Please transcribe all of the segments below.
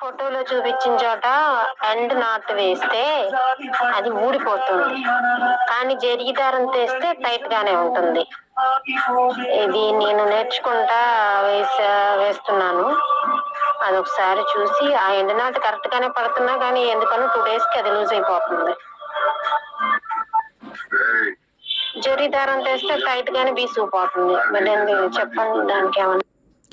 ఫోటోలో చూపించిన చోట ఎండ్ నాట్ వేస్తే అది ఊడిపోతుంది. కానీ జరిగి దారం తీస్తే టైట్ గానే ఉంటుంది. ఇది నేను నేర్చుకుంటా వేసా వేస్తున్నాను. అదొకసారి చూసి ఆ ఎండ్ నాట్ కరెక్ట్ గానే పడుతున్నా కానీ ఎందుకనో టూ డేస్కి అది లూజ్ అయిపోతుంది. జరి దారం తీస్తే టైట్ గానే బీసుకుపోతుంది. ఎందుకు చెప్పండి దానికి ఏమన్నా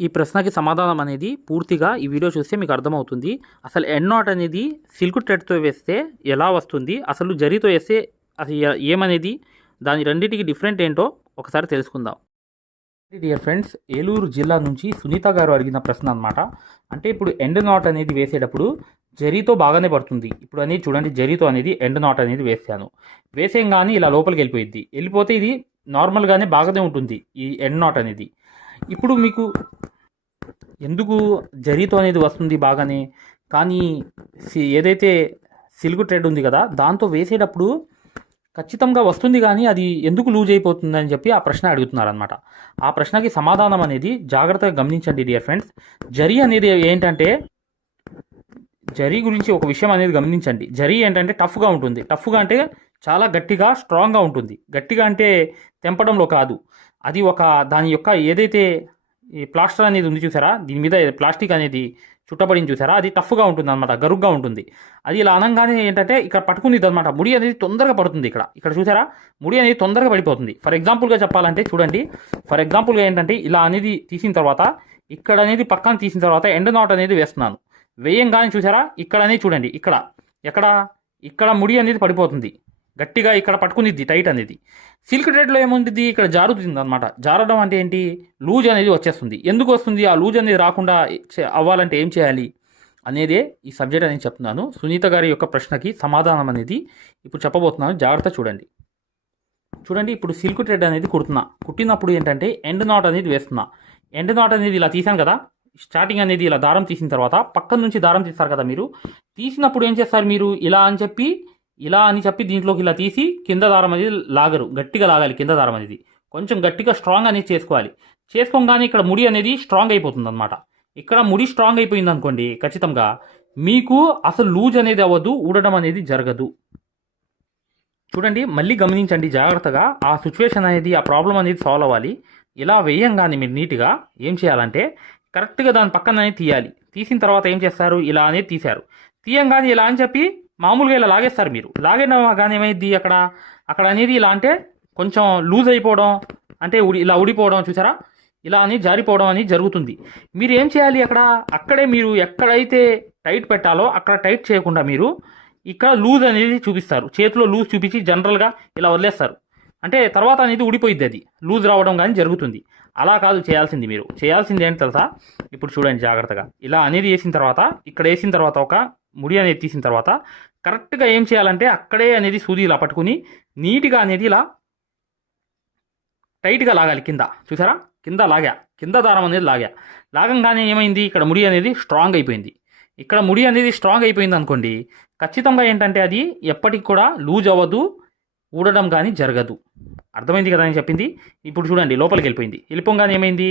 ఈ ప్రశ్నకి సమాధానం అనేది పూర్తిగా ఈ వీడియో చూస్తే మీకు అర్థమవుతుంది. అసలు ఎండ్ నాట్ అనేది సిల్క్ థ్రెడ్తో వేస్తే ఎలా వస్తుంది? అసలు జరీతో వేస్తే అసలు ఏమనేది? దాని రెండింటికి డిఫరెంట్ ఏంటో ఒకసారి తెలుసుకుందాం. డియర్ ఫ్రెండ్స్ ఏలూరు జిల్లా నుంచి సునీత గారు అడిగిన ప్రశ్న అనమాట అంటే ఇప్పుడు ఎండ్ నాట్ అనేది వేసేటప్పుడు జరీతో బాగానే పడుతుంది. ఇప్పుడు అనేది చూడండి జరీతో అనేది ఎండ్ నాట్ అనేది వేసాను. వేసేం కానీ ఇలా లోపలికి వెళ్ళిపోయింది వెళ్ళిపోతే ఇది నార్మల్గానే బాగానే ఉంటుంది ఈ ఎండ్ నాట్ అనేది. ఇప్పుడు మీకు ఎందుకు జరీతో అనేది వస్తుంది బాగానే? కానీ సి- ఏదైతే సిల్క్ ట్రెడ్ ఉంది కదా దాంతో వేసేటప్పుడు ఖచ్చితంగా వస్తుంది కానీ అది ఎందుకు లూజ్ అయిపోతుంది అని చెప్పి ఆ ప్రశ్న అడుగుతున్నారనమాట ఆ ప్రశ్నకి సమాధానం అనేది జాగ్రత్తగా గమనించండి డియర్ ఫ్రెండ్స్. జరీ అనేది ఏంటంటే జరీ గురించి ఒక విషయం అనేది గమనించండి. జరీ ఏంటంటే టఫ్గా ఉంటుంది. టఫ్గా అంటే చాలా గట్టిగా స్ట్రాంగ్గా ఉంటుంది. గట్టిగా అంటే తెంపడంలో కాదు. అది ఒక దాని యొక్క ఏదైతే ఈ ప్లాస్టర్ అనేది ఉంది చూసారా? దీని మీద ప్లాస్టిక్ అనేది చుట్టబడింది చూసారా? అది టఫ్గా ఉంటుంది అనమాట గరుగ్గా ఉంటుంది. అది ఇలా అనగానే ఏంటంటే ఇక్కడ పట్టుకునేది అనమాట ముడి అనేది తొందరగా పడుతుంది ఇక్కడ. ఇక్కడ చూసారా? ముడి అనేది తొందరగా పడిపోతుంది. ఫర్ ఎగ్జాంపుల్గా చెప్పాలంటే చూడండి. ఫర్ ఎగ్జాంపుల్గా ఏంటంటే ఇలా అనేది తీసిన తర్వాత ఇక్కడ అనేది పక్కన తీసిన తర్వాత ఎండ్ నాట్ అనేది వేస్తున్నాను. వేయంగానే చూసారా? ఇక్కడ అనేది చూడండి. ఇక్కడ. ఎక్కడ? ఇక్కడ ముడి అనేది పడిపోతుంది. గట్టిగా ఇక్కడ పట్టుకునిద్ది టైట్ అనేది. సిల్క్ థ్రెడ్లో ఏముంటుంది ఇక్కడ జారుతుంది అనమాట జారడం అంటే ఏంటి? లూజ్ అనేది వచ్చేస్తుంది. ఎందుకు వస్తుంది? ఆ లూజ్ అనేది రాకుండా అవ్వాలంటే ఏం చేయాలి? అనేదే ఈ సబ్జెక్ట్ అనేది చెప్తున్నాను. సునీత గారి యొక్క ప్రశ్నకి సమాధానం అనేది ఇప్పుడు చెప్పబోతున్నాను. జాగ్రత్త చూడండి. చూడండి ఇప్పుడు సిల్క్ థ్రెడ్ అనేది కుడుతున్నా. కుట్టినప్పుడు ఏంటంటే ఎండ్ నాట్ అనేది వేస్తున్నా. ఎండ్ నాట్ అనేది ఇలా తీసాను కదా? స్టార్టింగ్ అనేది ఇలా దారం తీసిన తర్వాత పక్కన నుంచి దారం తీస్తారు కదా మీరు? తీసినప్పుడు ఏం చేస్తారు మీరు? ఇలా అని చెప్పి ఇలా అని చెప్పి దీంట్లోకి ఇలా తీసి కింద దారం అనేది లాగరు. గట్టిగా లాగాలి కింద దారం అనేది. కొంచెం గట్టిగా స్ట్రాంగ్ అనేది చేసుకోవాలి. చేసుకోగానే ఇక్కడ ముడి అనేది స్ట్రాంగ్ అయిపోతుంది అనమాట ఇక్కడ ముడి స్ట్రాంగ్ అయిపోయింది అనుకోండి ఖచ్చితంగా మీకు అసలు లూజ్ అనేది అవ్వదు ఊడడం అనేది జరగదు. చూడండి మళ్ళీ గమనించండి జాగ్రత్తగా. ఆ సిచ్యువేషన్ అనేది ఆ ప్రాబ్లం అనేది సాల్వ్ అవ్వాలి. ఇలా వేయంగానే మీరు నీట్గా ఏం చేయాలంటే కరెక్ట్గా దాని పక్కన అనేది తీయాలి. తీసిన తర్వాత ఏం చేస్తారు? ఇలా అనేది తీశారు. తీయంగానే ఇలా అని చెప్పి మామూలుగా ఇలా లాగేస్తారు మీరు. లాగిన కానీ ఏమైంది అక్కడ? అక్కడ అనేది ఇలా అంటే కొంచెం లూజ్ అయిపోవడం అంటే ఉడి ఇలా ఊడిపోవడం చూసారా? ఇలా అని జారిపోవడం అని జరుగుతుంది. మీరు ఏం చేయాలి అక్కడ? అక్కడే మీరు ఎక్కడైతే టైట్ పెట్టాలో అక్కడ టైట్ చేయకుండా మీరు ఇక్కడ లూజ్ అనేది చూపిస్తారు. చేతిలో లూజ్ చూపించి జనరల్గా ఇలా వదిలేస్తారు. అంటే తర్వాత అనేది ఊడిపోయిద్ది అది. లూజ్ రావడం కానీ జరుగుతుంది. అలా కాదు చేయాల్సింది మీరు. చేయాల్సింది ఏంటి తెలుసా? ఇప్పుడు చూడండి జాగ్రత్తగా. ఇలా అనేది వేసిన తర్వాత ఇక్కడ వేసిన తర్వాత ఒక ముడి అనేది తీసిన తర్వాత కరెక్ట్గా ఏం చేయాలంటే అక్కడే అనేది సూది ఇలా పట్టుకుని నీట్గా అనేది ఇలా టైట్గా లాగాలి కింద. చూసారా? కింద లాగా. కింద దారం అనేది లాగా. లాగంగానే ఏమైంది? ఇక్కడ ముడి అనేది స్ట్రాంగ్ అయిపోయింది. ఇక్కడ ముడి అనేది స్ట్రాంగ్ అయిపోయింది అనుకోండి ఖచ్చితంగా ఏంటంటే అది ఎప్పటికి కూడా లూజ్ అవ్వదు ఊడడం కానీ జరగదు. అర్థమైంది కదా అని చెప్పింది. ఇప్పుడు చూడండి లోపలికి వెళ్ళిపోయింది. వెళ్ళిపోగానే ఏమైంది?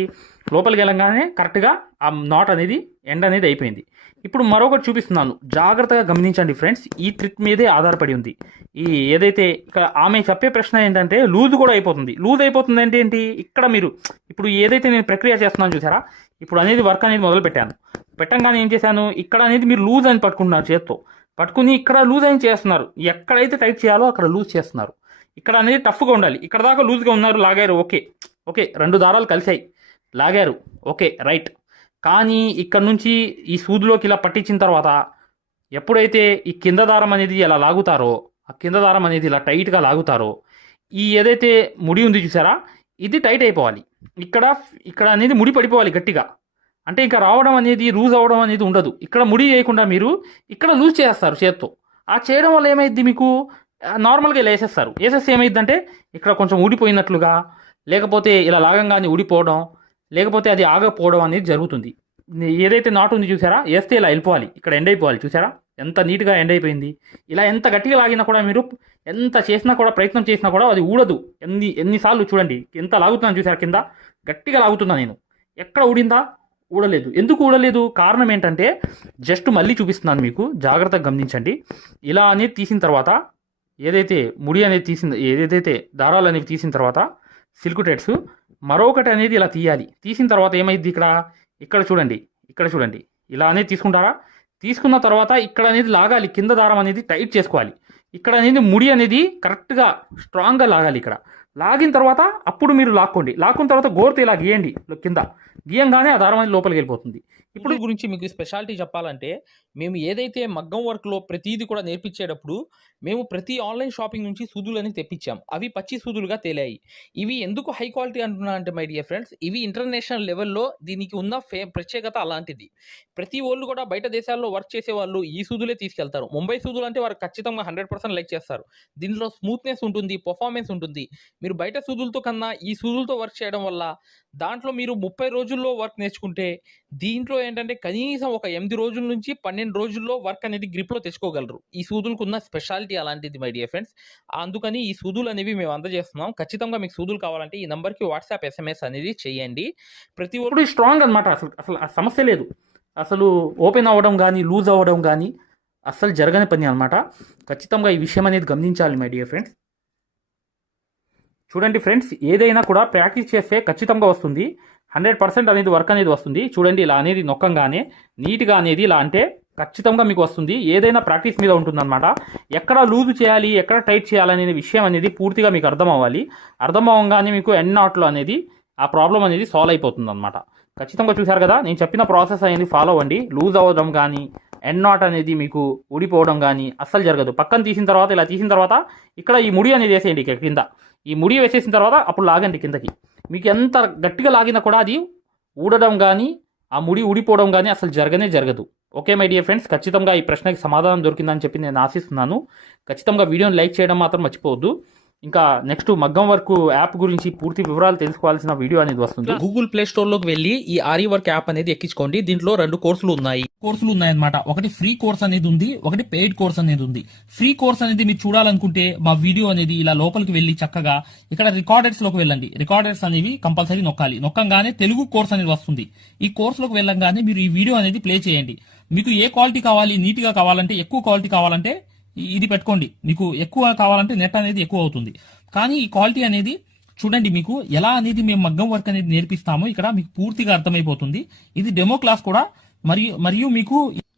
లోపలికి వెళ్ళగానే కరెక్ట్గా ఆ నాట్ అనేది ఎండ్ అనేది అయిపోయింది. ఇప్పుడు మరొకటి చూపిస్తున్నాను. జాగ్రత్తగా గమనించండి ఫ్రెండ్స్ ఈ ట్రిక్ మీదే ఆధారపడి ఉంది. ఈ ఏదైతే ఇక్కడ ఆమె చెప్పే ప్రశ్న ఏంటంటే లూజ్ కూడా అయిపోతుంది. లూజ్ అయిపోతుంది అంటే ఏంటి? ఇక్కడ మీరు ఇప్పుడు ఏదైతే నేను ప్రక్రియ చేస్తున్నాను చూసారా? ఇప్పుడు అనేది వర్క్ అనేది మొదలు పెట్టాను. పెట్టంగానే ఏం చేశాను? ఇక్కడ అనేది మీరు లూజ్ అని పట్టుకుంటున్నారు చేత్తో. పట్టుకుని ఇక్కడ లూజ్ అని చేస్తున్నారు. ఎక్కడైతే టైట్ చేయాలో అక్కడ లూజ్ చేస్తున్నారు. ఇక్కడ అనేది టఫ్గా ఉండాలి. ఇక్కడ దాకా లూజ్గా ఉన్నారు లాగారు ఓకే. ఓకే రెండు దారాలు కలిసాయి లాగారు ఓకే రైట్. కానీ ఇక్కడ నుంచి ఈ సూదిలోకి ఇలా పట్టించిన తర్వాత ఎప్పుడైతే ఈ కింద దారం అనేది ఇలా లాగుతారో ఆ కింద దారం అనేది ఇలా టైట్గా లాగుతారో ఈ ఏదైతే ముడి ఉంది చూసారా ఇది టైట్ అయిపోవాలి. ఇక్కడ ఇక్కడ అనేది ముడి పడిపోవాలి గట్టిగా. అంటే ఇంకా రావడం అనేది లూజ్ అవ్వడం అనేది ఉండదు. ఇక్కడ ముడి చేయకుండా మీరు ఇక్కడ లూజ్ చేస్తారు చేత్తో. ఆ చేయడం వల్ల ఏమైద్ది మీకు? నార్మల్గా ఇలా వేసేస్తారు. వేసేస్తే ఏమైందంటే ఇక్కడ కొంచెం ఊడిపోయినట్లుగా లేకపోతే ఇలా లాగంగానే ఊడిపోవడం లేకపోతే అది ఆగకపోవడం అనేది జరుగుతుంది. ఏదైతే నాటు ఉంది చూసారా వేస్తే ఇలా వెళ్ళిపోవాలి. ఇక్కడ ఎండ్ అయిపోవాలి చూసారా? ఎంత నీట్గా ఎండ్ అయిపోయింది. ఇలా ఎంత గట్టిగా లాగినా కూడా మీరు ఎంత చేసినా కూడా ప్రయత్నం చేసినా కూడా అది ఊడదు. ఎన్ని ఎన్నిసార్లు చూడండి. ఎంత లాగుతున్నాను చూసారా కింద? గట్టిగా లాగుతున్నా నేను. ఎక్కడ ఊడిందా? ఊడలేదు. ఎందుకు ఊడలేదు? కారణం ఏంటంటే జస్ట్ మళ్ళీ చూపిస్తున్నాను మీకు. జాగ్రత్తగా గమనించండి. ఇలా అనేది తీసిన తర్వాత ఏదైతే ముడి అనేది తీసిన ఏదైతే దారాలు అనేవి తీసిన తర్వాత సిల్క్ థ్రెడ్స్ మరొకటి అనేది ఇలా తీయాలి. తీసిన తర్వాత ఏమైంది ఇక్కడ? ఇక్కడ చూడండి ఇక్కడ చూడండి. ఇలా అనేది తీసుకుంటారా? తీసుకున్న తర్వాత ఇక్కడ అనేది లాగాలి. కింద దారం అనేది టైట్ చేసుకోవాలి. ఇక్కడ అనేది ముడి అనేది కరెక్ట్గా స్ట్రాంగ్గా లాగాలి ఇక్కడ. లాగిన తర్వాత అప్పుడు మీరు లాక్కోండి. లాక్కున్న తర్వాత గోరుతో ఇలా గీయండి. కింద. గీయంగానే ఆ దారం అనేది లోపలికి వెళ్ళిపోతుంది. ఇప్పుడు గురించి మీకు స్పెషాలిటీ చెప్పాలంటే మేము ఏదైతే మగ్గం వర్క్లో ప్రతిదీ కూడా నేర్పించేటప్పుడు మేము ప్రతి ఆన్లైన్ షాపింగ్ నుంచి సూదులు అనేది తెప్పించాం. అవి పచ్చి సూదులుగా తేలాయి. ఇవి ఎందుకు హై క్వాలిటీ అంటున్నా అంటే మై డియర్ ఫ్రెండ్స్ ఇవి ఇంటర్నేషనల్ లెవెల్లో దీనికి ఉన్న ఫే ప్రత్యేకత అలాంటిది. ప్రతి వాళ్ళు కూడా బయట దేశాల్లో వర్క్ చేసే వాళ్ళు ఈ సూదులే తీసుకెళ్తారు. ముంబై సూదులు అంటే వారు ఖచ్చితంగా హండ్రెడ్ పర్సెంట్ లైక్ చేస్తారు. దీనిలో స్మూత్నెస్ ఉంటుంది పర్ఫార్మెన్స్ ఉంటుంది. మీరు బయట సూదులతో కన్నా ఈ సూదులతో వర్క్ చేయడం వల్ల దాంట్లో మీరు ముప్పై రోజుల్లో వర్క్ నేర్చుకుంటే దీంట్లో ఏంటంటే కనీసం ఒక ఎనిమిది రోజుల నుంచి పన్నెండు రోజుల్లో వర్క్ అనేది గ్రిప్లో తెచ్చుకోగలరు. ఈ సూదులకు ఉన్న స్పెషాలిటీ అలాంటిది మై డియర్ ఫ్రెండ్స్ అందుకని ఈ సూదులు అనేవి మేము అందజేస్తున్నాం. ఖచ్చితంగా మీకు సూదులు కావాలంటే ఈ నెంబర్కి వాట్సాప్ ఎస్ఎంఎస్ అనేది చేయండి. ప్రతి ఒక్కరు స్ట్రాంగ్ అనమాట అసలు అసలు ఆ సమస్య లేదు. అసలు ఓపెన్ అవ్వడం కానీ లూజ్ అవ్వడం కానీ అస్సలు జరగని పని అనమాట ఖచ్చితంగా ఈ విషయం అనేది గమనించాలి మై డియర్ ఫ్రెండ్స్ చూడండి ఫ్రెండ్స్ ఏదైనా కూడా ప్రాక్టీస్ చేస్తే ఖచ్చితంగా వస్తుంది. హండ్రెడ్ పర్సెంట్ అనేది వర్క్ అనేది వస్తుంది. చూడండి ఇలా అనేది నొక్కంగానే నీట్గా అనేది ఇలా అంటే ఖచ్చితంగా మీకు వస్తుంది. ఏదైనా ప్రాక్టీస్ మీద ఉంటుందన్నమాట. ఎక్కడ లూజ్ చేయాలి ఎక్కడ టైట్ చేయాలనే విషయం అనేది పూర్తిగా మీకు అర్థం అవ్వాలి అర్థం అవ్వగానే మీకు ఎన్ నాట్లో అనేది ఆ ప్రాబ్లం అనేది సాల్వ్ అయిపోతుంది అనమాట ఖచ్చితంగా చూశారు కదా నేను చెప్పిన ప్రాసెస్ అనేది ఫాలో అవ్వండి. లూజ్ అవ్వడం కానీ ఎన్ నాట్ అనేది మీకు ఊడిపోవడం కానీ అస్సలు జరగదు. పక్కన తీసిన తర్వాత ఇలా తీసిన తర్వాత ఇక్కడ ఈ ముడి అనేది వేసేయండి ఇక్కడ కింద. ఈ ముడి వేసేసిన తర్వాత అప్పుడు లాగండి కిందకి. మీకు ఎంత గట్టిగా లాగినా కూడా అది ఊడడం కానీ ఆ ముడి ఊడిపోవడం కానీ అసలు జరగనే జరగదు. Okay my dear friends? ఖచ్చితంగా ఈ ప్రశ్నకి సమాధానం దొరికిందని చెప్పి నేను ఆశిస్తున్నాను. ఖచ్చితంగా వీడియోని లైక్ చేయడం మాత్రం మర్చిపోవద్దు. ఇంకా నెక్స్ట్ మగ్గం వర్క్ యాప్ గురించి పూర్తి వివరాలు తెలుసుకోవాల్సిన వీడియో అనేది వస్తుంది. గూగుల్ ప్లే స్టోర్లోకి వెళ్ళి ఈ ఆరి వర్క్ యాప్ అనేది ఎక్కించుకోండి. దీంట్లో రెండు కోర్సులు ఉన్నాయి. కోర్సులు ఉన్నాయన్నమాట. ఒకటి ఫ్రీ కోర్స్ అనేది ఉంది ఒకటి పెయిడ్ కోర్స్ అనేది ఉంది. ఫ్రీ కోర్స్ అనేది మీరు చూడాలనుకుంటే మా వీడియో అనేది ఇలా లోపలికి వెళ్ళి చక్కగా ఇక్కడ రికార్డర్స్లోకి వెళ్ళండి. రికార్డర్స్ అనేవి కంపల్సరీ నొక్కాలి. నొక్కంగానే తెలుగు కోర్స్ అనేది వస్తుంది. ఈ కోర్స్లోకి వెళ్ళంగానే మీరు ఈ వీడియో అనేది ప్లే చేయండి. మీకు ఏ క్వాలిటీ కావాలి నీట్గా కావాలంటే ఎక్కువ క్వాలిటీ కావాలంటే ఇది పెట్టుకోండి. మీకు ఎక్కువ కావాలంటే నెట్ అనేది ఎక్కువ అవుతుంది. కానీ ఈ క్వాలిటీ అనేది చూడండి మీకు ఎలా అనేది మేము మగ్గం వర్క్ అనేది నేర్పిస్తామో ఇక్కడ మీకు పూర్తిగా అర్థమైపోతుంది. ఇది డెమో క్లాస్ కూడా. మరియు మరియు మీకు